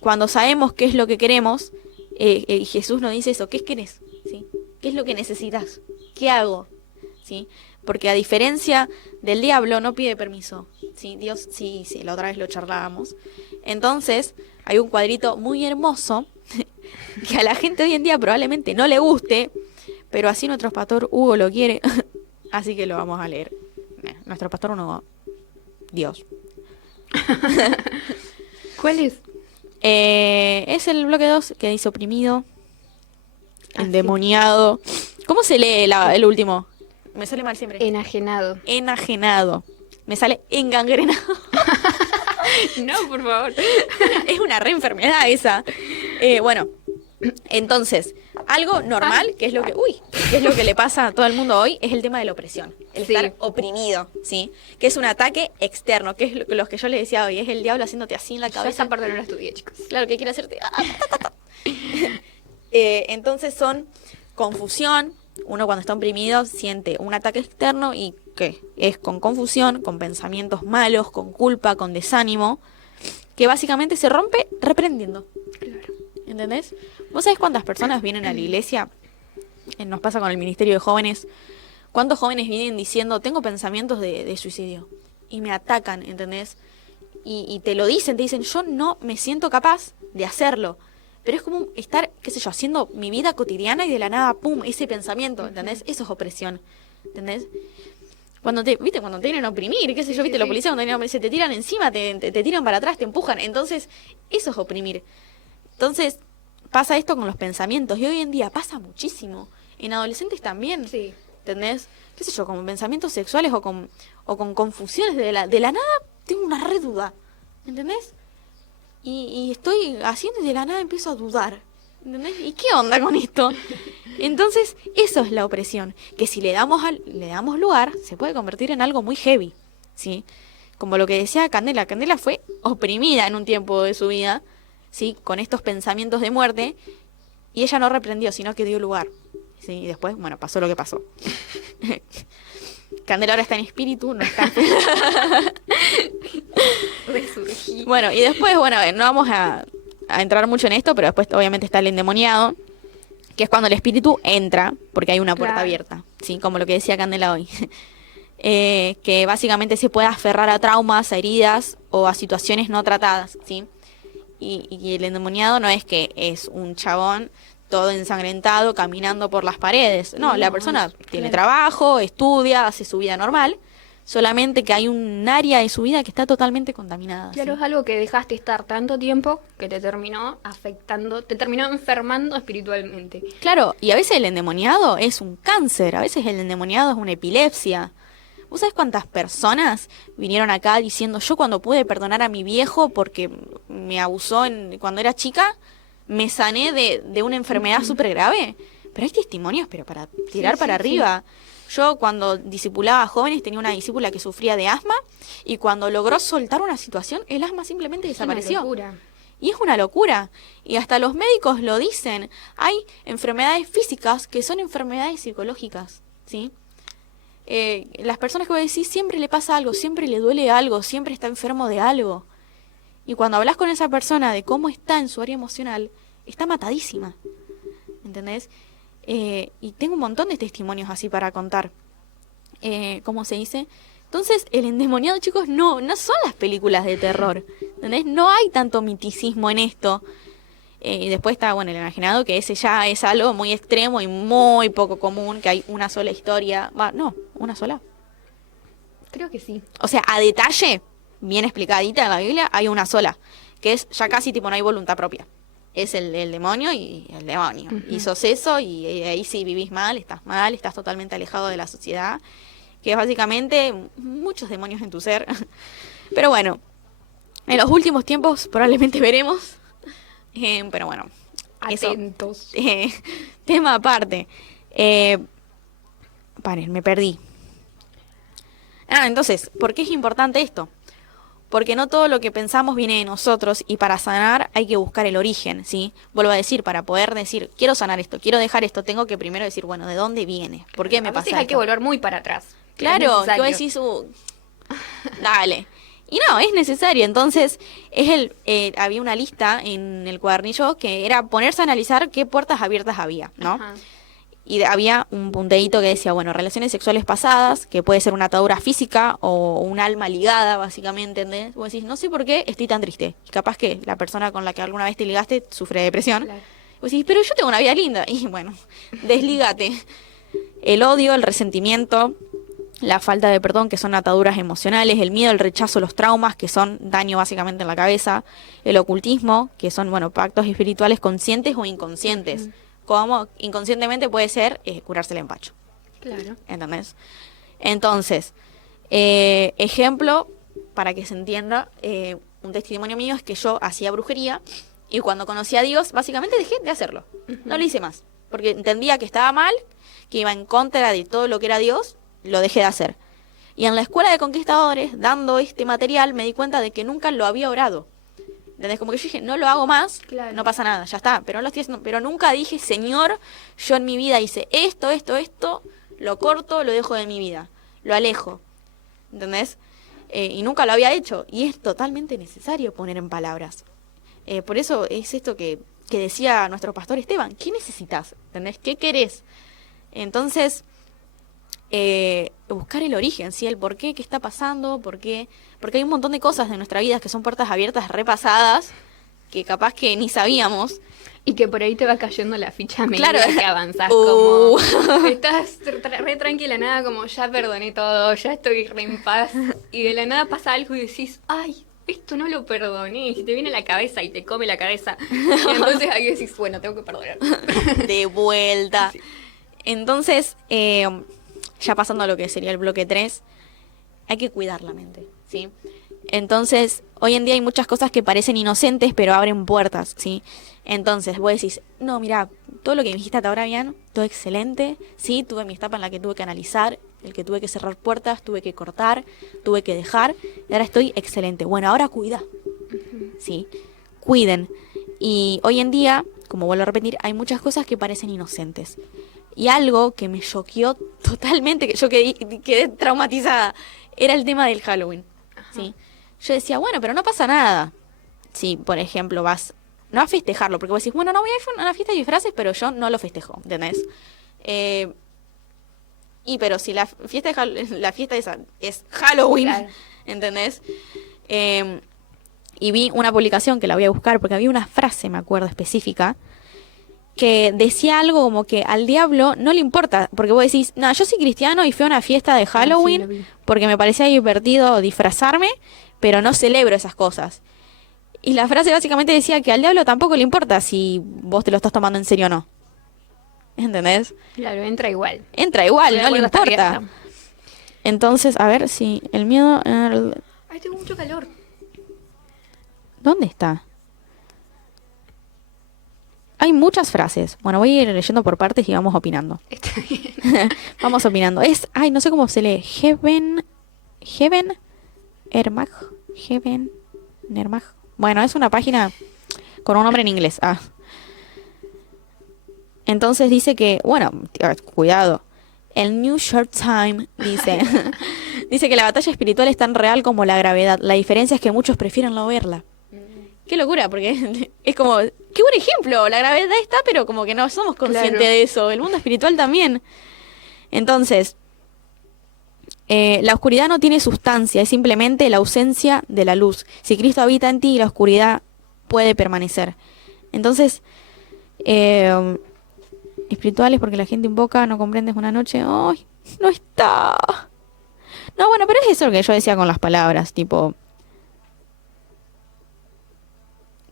cuando sabemos qué es lo que queremos, Jesús nos dice eso, ¿qué querés? ¿Sí? ¿Qué es lo que necesitas? ¿Qué hago? ¿Sí? Porque a diferencia del diablo no pide permiso, ¿sí? Dios, sí, la otra vez lo charlábamos. Entonces, hay un cuadrito muy hermoso que a la gente hoy en día probablemente no le guste, pero así nuestro pastor Hugo lo quiere, así que lo vamos a leer. Nuestro pastor Hugo, Dios. ¿Cuál es? Es el bloque 2 que dice oprimido, endemoniado. ¿Cómo se lee el último? Me sale mal siempre. Enajenado. Enajenado. Me sale engangrenado. No, por favor. Es una re enfermedad esa. Bueno, Entonces, algo normal, que es lo que, que es lo que le pasa a todo el mundo hoy, es el tema de la opresión, el Sí. estar oprimido, ¿sí? Que es un ataque externo, que es lo que yo les decía hoy, es el diablo haciéndote así en la Yo cabeza. esa parte no la estudié, chicos. Claro, que quiere hacerte. Entonces son confusión. Uno cuando está oprimido siente un ataque externo y ¿qué? Es con confusión, con pensamientos malos, con culpa, con desánimo, que básicamente se rompe reprendiendo. Claro. ¿Entendés? ¿Vos sabés cuántas personas vienen a la iglesia? Nos pasa con el Ministerio de Jóvenes. ¿Cuántos jóvenes vienen diciendo, tengo pensamientos de suicidio? Y me atacan, ¿entendés? Y te lo dicen, te dicen, yo no me siento capaz de hacerlo. Pero es como estar, qué sé yo, haciendo mi vida cotidiana y de la nada, pum, ese pensamiento, ¿entendés? Eso es opresión, ¿entendés? ¿Viste? Cuando te vienen a oprimir, qué sé yo, ¿viste? Los policías cuando te vienen a oprimir, se te tiran encima, te tiran para atrás, te empujan. Entonces, eso es oprimir. Entonces, pasa esto con los pensamientos. Y hoy en día pasa muchísimo. En adolescentes también. Sí. ¿Entendés? ¿Qué sé yo? Con pensamientos sexuales o con confusiones de la nada, tengo una re duda. ¿Entendés? Y estoy haciendo y de la nada empiezo a dudar. ¿Entendés? ¿Y qué onda con esto? Entonces, eso es la opresión. Que si le damos lugar, se puede convertir en algo muy heavy. ¿Sí? Como lo que decía Candela. Candela fue oprimida en un tiempo de su vida, ¿sí? Con estos pensamientos de muerte. Y ella no reprendió, sino que dio lugar. ¿Sí? Y después, bueno, pasó lo que pasó. Candela ahora está en espíritu, no está Resurgí. Bueno, y después, bueno, no vamos a entrar mucho en esto, pero después obviamente está el endemoniado, que es cuando el espíritu entra, porque hay una puerta Claro. abierta, ¿sí? Como lo que decía Candela hoy. Que básicamente se puede aferrar a traumas, a heridas o a situaciones no tratadas, ¿sí? Y el endemoniado no es que es un chabón todo ensangrentado caminando por las paredes. No, la persona tiene trabajo, estudia, hace su vida normal, solamente que hay un área de su vida que está totalmente contaminada. Claro, ¿sí? es algo que dejaste estar tanto tiempo que te terminó afectando, te terminó enfermando espiritualmente. Claro, y a veces el endemoniado es un cáncer, a veces el endemoniado es una epilepsia. ¿Vos sabés cuántas personas vinieron acá diciendo, yo cuando pude perdonar a mi viejo porque me abusó cuando era chica, me sané de una enfermedad súper grave? Pero hay testimonios, pero para tirar para arriba. Yo cuando discipulaba a jóvenes tenía una discípula que sufría de asma y cuando logró soltar una situación, el asma simplemente desapareció. Es una locura. Y es una locura. Y hasta los médicos lo dicen. Hay enfermedades físicas que son enfermedades psicológicas, ¿sí? Las personas que vos decís siempre le pasa algo, siempre le duele algo, siempre está enfermo de algo. Y cuando hablas con esa persona de cómo está en su área emocional, está matadísima. ¿Entendés? Y tengo un montón de testimonios así para contar. ¿Cómo se dice? Entonces, el endemoniado, chicos, no son las películas de terror. ¿Entendés? No hay tanto miticismo en esto. Y después está, bueno, el enajenado, que ese ya es algo muy extremo y muy poco común, que hay una sola historia. No, una sola. Creo que sí. O sea, a detalle, bien explicadita en la Biblia, hay una sola, que es ya casi tipo no hay voluntad propia. Es el demonio y el demonio. Y sos eso y ahí sí vivís mal, estás totalmente alejado de la sociedad, que es básicamente muchos demonios en tu ser. Pero bueno, en los últimos tiempos probablemente veremos. Pero bueno, eso, Atentos. tema aparte. Paren, me perdí. Entonces, ¿por qué es importante esto? Porque no todo lo que pensamos viene de nosotros y para sanar hay que buscar el origen, ¿sí? Vuelvo a decir, para poder decir, quiero sanar esto, quiero dejar esto, tengo que primero decir, bueno, ¿de dónde viene? ¿Por qué me A veces pasa hay esto? que volver muy para atrás. Claro, Es que necesario. vos decís, dale. Y no, es necesario. Entonces, había una lista en el cuadernillo que era ponerse a analizar qué puertas abiertas había, ¿no? Ajá. Y había un punteíto que decía, bueno, relaciones sexuales pasadas, que puede ser una atadura física o un alma ligada, básicamente, ¿entendés? Vos decís, no sé por qué estoy tan triste. Y capaz que la persona con la que alguna vez te ligaste sufre de depresión. Claro. Vos decís, pero yo tengo una vida linda. Y bueno, deslígate. El odio, el resentimiento, la falta de perdón, que son ataduras emocionales, el miedo, el rechazo, los traumas, que son daño básicamente en la cabeza, el ocultismo, que son, bueno, pactos espirituales conscientes o inconscientes. Como inconscientemente puede ser curarse el empacho. Claro. ¿Entendés? Entonces, ejemplo, para que se entienda, un testimonio mío es que yo hacía brujería Y cuando conocí a Dios, básicamente dejé de hacerlo. No lo hice más. Porque entendía que estaba mal, que iba en contra de todo lo que era Dios, lo dejé de hacer. Y en la escuela de conquistadores, dando este material, me di cuenta de que nunca lo había orado. ¿Entendés? Como que yo dije, no lo hago más, Claro. no pasa nada, ya está. Pero no lo estoy haciendo. Pero nunca dije, Señor, yo en mi vida hice esto, lo corto, lo dejo de mi vida, lo alejo. ¿Entendés? Y nunca lo había hecho. Y es totalmente necesario poner en palabras. Por eso es esto que decía nuestro pastor Esteban. ¿Qué necesitas? ¿Entendés? ¿Qué querés? Entonces, buscar el origen, ¿sí? El por qué está pasando, por qué. Porque hay un montón de cosas de nuestra vida que son puertas abiertas, repasadas, que capaz que ni sabíamos. Y que por ahí te va cayendo la ficha a medida Claro. que avanzás. Como estás re tranquila, nada, como ya perdoné todo, ya estoy re en paz. Y de la nada pasa algo y decís, ay, esto no lo perdoné. Y te viene a la cabeza y te come la cabeza. Y entonces ahí decís, bueno, tengo que perdonar. De vuelta. Sí. Entonces, ya pasando a lo que sería el bloque 3, hay que cuidar la mente, ¿sí? Entonces, hoy en día hay muchas cosas que parecen inocentes, pero abren puertas, ¿sí? Entonces, vos decís, no, mira, todo lo que me dijiste hasta ahora bien, todo excelente, ¿sí? Tuve mi etapa en la que tuve que analizar, el que tuve que cerrar puertas, tuve que cortar, tuve que dejar, y ahora estoy excelente. Bueno, ahora cuida, ¿sí? Cuiden. Y hoy en día, como vuelvo a repetir, hay muchas cosas que parecen inocentes. Y algo que me choqueó totalmente, que yo quedé traumatizada, era el tema del Halloween, ¿sí? Yo decía, bueno, pero no pasa nada. Si, por ejemplo, no a festejarlo, porque vos decís, bueno, no voy a ir a una fiesta de disfraces, pero yo no lo festejo, ¿entendés? Pero si la fiesta esa es Halloween, Claro. ¿entendés? Y vi una publicación que la voy a buscar, porque había una frase, me acuerdo, específica, que decía algo como que al diablo no le importa, porque vos decís, no, yo soy cristiano y fui a una fiesta de Halloween lo vi. porque me parecía divertido disfrazarme, pero no celebro esas cosas. Y la frase básicamente decía que al diablo tampoco le importa si vos te lo estás tomando en serio o no. ¿Entendés? Claro, entra igual. Entra igual, La no le puerta está importa. abierta. Entonces, a ver si el miedo... Ay, tengo mucho calor. ¿Dónde está? Hay muchas frases. Bueno, voy a ir leyendo por partes y vamos opinando. Está bien. Vamos opinando. Ay, no sé cómo se lee. Heaven Ermag. Bueno, es una página con un nombre en inglés. Entonces dice que, bueno, cuidado. El New Short Time dice, dice que la batalla espiritual es tan real como la gravedad. La diferencia es que muchos prefieren no verla. Qué locura, porque es como, qué buen ejemplo, la gravedad está, pero como que no somos conscientes Claro. de eso, el mundo espiritual también. Entonces, la oscuridad no tiene sustancia, es simplemente la ausencia de la luz. Si Cristo habita en ti, la oscuridad puede permanecer. Entonces, espirituales porque la gente invoca, no comprendes una noche, ¡ay! No está. No, bueno, pero es eso lo que yo decía con las palabras, tipo...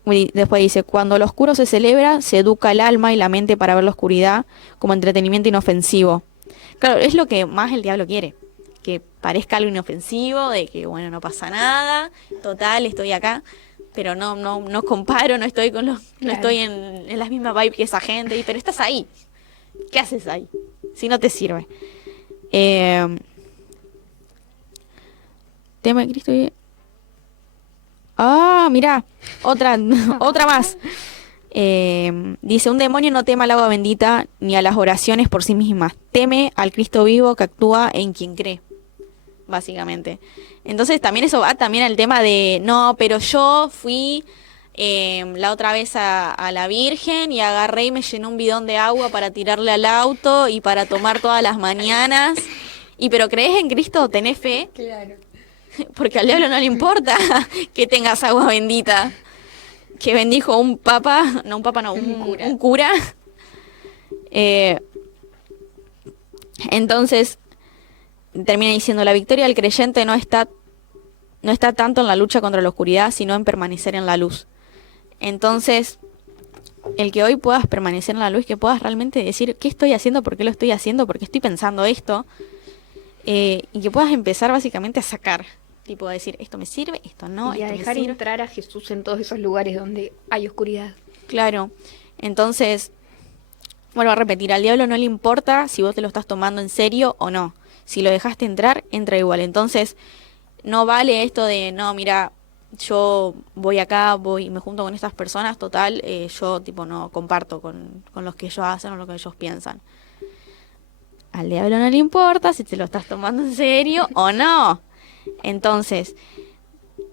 Después dice, cuando lo oscuro se celebra, se educa el alma y la mente para ver la oscuridad como entretenimiento inofensivo. Claro, es lo que más el diablo quiere, que parezca algo inofensivo, de que, bueno, no pasa nada, total, estoy acá, pero no comparo, no estoy no Claro. estoy en la misma vibe que esa gente, pero estás ahí. ¿Qué haces ahí? Si no te sirve. Tema de Cristo y... mirá, otra más. Dice, un demonio no teme al agua bendita ni a las oraciones por sí mismas. Teme al Cristo vivo que actúa en quien cree, básicamente. Entonces también eso va también al tema de, no, pero yo fui la otra vez a la Virgen y agarré y me llené un bidón de agua para tirarle al auto y para tomar todas las mañanas. Pero ¿crees en Cristo? ¿Tenés fe? Claro. Porque al diablo no le importa que tengas agua bendita. Que bendijo un cura. Entonces, termina diciendo, la victoria del creyente no está tanto en la lucha contra la oscuridad, sino en permanecer en la luz. Entonces, el que hoy puedas permanecer en la luz, que puedas realmente decir, ¿qué estoy haciendo? ¿Por qué lo estoy haciendo? ¿Por qué estoy pensando esto? Y que puedas empezar básicamente a sacar tipo a decir, esto me sirve, esto no, Y a esto me dejar sirve. entrar a Jesús en todos esos lugares donde hay oscuridad. Claro, entonces, vuelvo a repetir, al diablo no le importa si vos te lo estás tomando en serio o no. Si lo dejaste entrar, entra igual. Entonces, no vale esto de, no, mira, yo voy acá, voy, me junto con estas personas, total, yo tipo no comparto con los que ellos hacen o lo que ellos piensan. Al diablo no le importa si te lo estás tomando en serio o no. Entonces,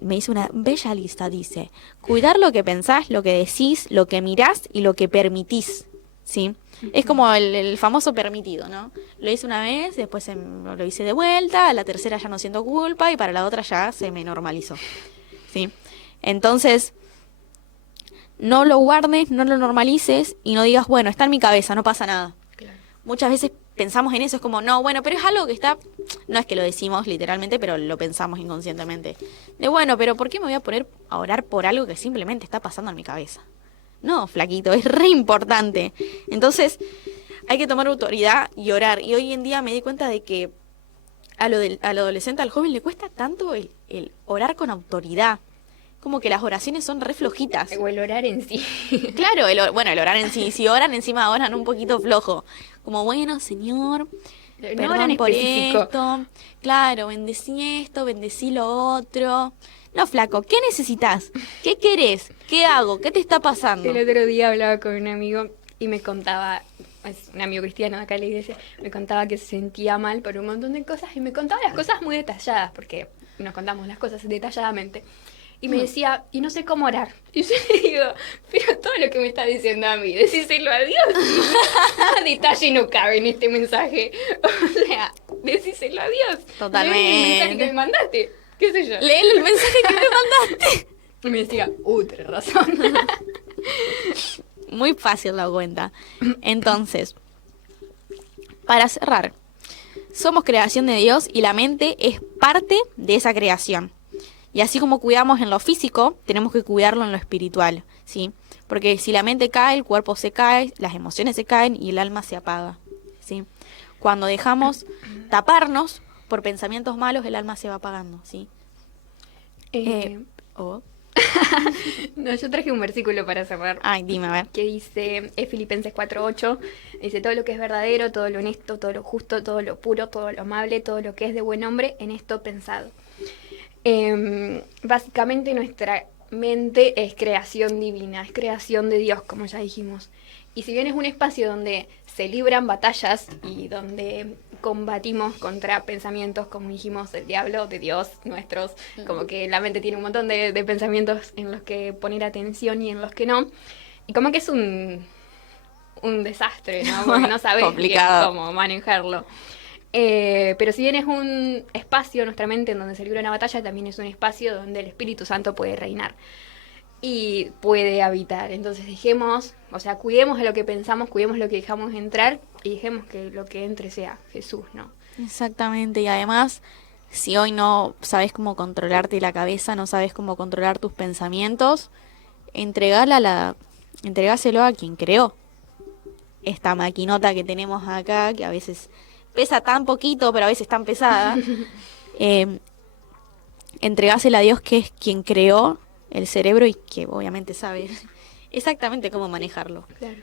me hizo una bella lista, dice, cuidar lo que pensás, lo que decís, lo que mirás y lo que permitís, ¿sí? Es como el famoso permitido, ¿no? Lo hice una vez, después lo hice de vuelta, a la tercera ya no siento culpa y para la otra ya se me normalizó, ¿sí? Entonces, no lo guardes, no lo normalices y no digas, bueno, está en mi cabeza, no pasa nada. Claro. Muchas veces pensamos en eso, es como, no, bueno, pero es algo que está, no es que lo decimos literalmente, pero lo pensamos inconscientemente. De bueno, pero ¿por qué me voy a poner a orar por algo que simplemente está pasando en mi cabeza? No, flaquito, es re importante. Entonces, hay que tomar autoridad y orar. Y hoy en día me di cuenta de que al adolescente, al joven, le cuesta tanto el orar con autoridad. Como que las oraciones son re flojitas. O el orar en sí. Claro, bueno, el orar en sí, si oran encima oran un poquito flojo. Como, bueno, Señor, No perdón oran por específico. esto. Claro, bendecí esto, bendecí lo otro. No, flaco, ¿qué necesitas? ¿Qué querés? ¿Qué hago? ¿Qué te está pasando? El otro día hablaba con un amigo y me contaba, es un amigo cristiano de acá en la iglesia, me contaba que se sentía mal por un montón de cosas y me contaba las cosas muy detalladas, porque nos contamos las cosas detalladamente. Y me decía, y no sé cómo orar. Y yo le digo, pero todo lo que me está diciendo a mí, decíselo a Dios. Más detalle no cabe en este mensaje. O sea, decíselo a Dios. Totalmente. Lee el mensaje que me mandaste. ¿Qué sé yo? Lee el mensaje que me mandaste. Y me decía, tenés razón. Muy fácil la cuenta. Entonces, para cerrar, somos creación de Dios y la mente es parte de esa creación. Y así como cuidamos en lo físico, tenemos que cuidarlo en lo espiritual, ¿sí? Porque si la mente cae, el cuerpo se cae, las emociones se caen y el alma se apaga, ¿sí? Cuando dejamos taparnos por pensamientos malos, el alma se va apagando, ¿sí? Oh. No, yo traje un versículo para cerrar. Ay, dime, a ver. Que dice, es Filipenses 4:8, dice, todo lo que es verdadero, todo lo honesto, todo lo justo, todo lo puro, todo lo amable, todo lo que es de buen hombre, en esto pensado. Básicamente nuestra mente es creación divina, es creación de Dios, como ya dijimos. Y si bien es un espacio donde se libran batallas y donde combatimos contra pensamientos, como dijimos, del diablo, de Dios, nuestros, como que la mente tiene un montón de pensamientos en los que poner atención y en los que no. Y como que es un desastre, ¿no? Porque no sabes bien Complicado. cómo manejarlo. Pero si bien es un espacio, nuestra mente, en donde se libra una batalla, también es un espacio donde el Espíritu Santo puede reinar y puede habitar. Entonces cuidemos de lo que pensamos, cuidemos lo que dejamos entrar y dejemos que lo que entre sea Jesús, ¿no? Exactamente, y además, si hoy no sabes cómo controlarte la cabeza, no sabes cómo controlar tus pensamientos, entregáselo a quien creó esta maquinota que tenemos acá, que a veces pesa tan poquito, pero a veces tan pesada. Entregásela a Dios, que es quien creó el cerebro y que obviamente sabe exactamente cómo manejarlo. Claro.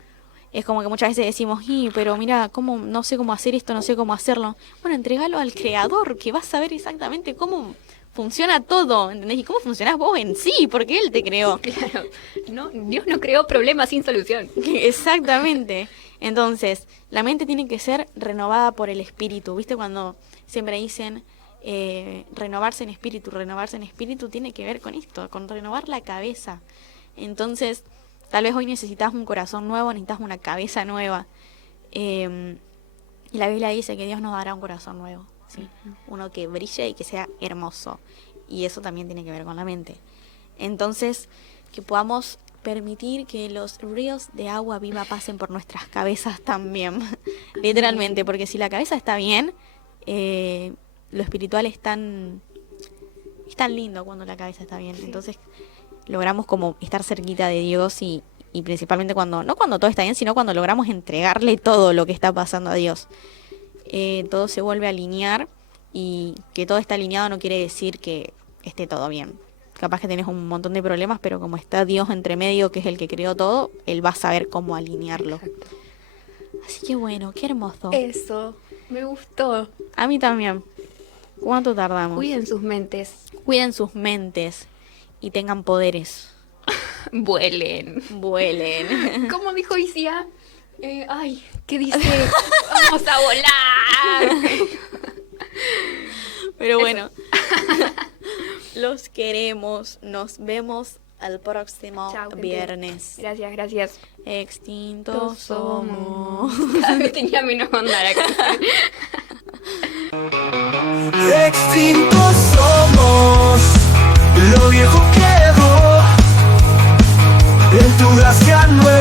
Es como que muchas veces decimos, pero mira, cómo, no sé cómo hacer esto, no sé cómo hacerlo. Bueno, entregalo al creador, que va a saber exactamente cómo funciona todo, ¿entendés? Y cómo funcionás vos en sí, porque él te creó. Claro. No, Dios no creó problemas sin solución. Exactamente. Entonces, la mente tiene que ser renovada por el espíritu. ¿Viste cuando siempre dicen renovarse en espíritu tiene que ver con esto, con renovar la cabeza? Entonces, tal vez hoy necesitas un corazón nuevo, necesitas una cabeza nueva. Y la Biblia dice que Dios nos dará un corazón nuevo, ¿sí? Uno que brille y que sea hermoso. Y eso también tiene que ver con la mente. Entonces, que podamos permitir que los ríos de agua viva pasen por nuestras cabezas también. Literalmente, porque si la cabeza está bien, lo espiritual es tan lindo cuando la cabeza está bien. Entonces logramos como estar cerquita de Dios y principalmente no cuando todo está bien, sino cuando logramos entregarle todo lo que está pasando a Dios. Todo se vuelve a alinear y que todo está alineado no quiere decir que esté todo bien. Capaz que tenés un montón de problemas, pero como está Dios entre medio, que es el que creó todo, Él va a saber cómo alinearlo. Exacto. Así que bueno, qué hermoso. Eso, me gustó. A mí también. ¿Cuánto tardamos? Cuiden sus mentes. Cuiden sus mentes y tengan poderes. Vuelen. Vuelen. ¿Cómo dijo Isia? Ay, ¿qué dice? Vamos a volar. Pero bueno, los queremos. Nos vemos el próximo Chao, gente. viernes. Gracias, gracias. Extintos somos. Cada vez tenía menos onda la canción. Extintos somos, lo viejo quedó, en tu gracia nueva.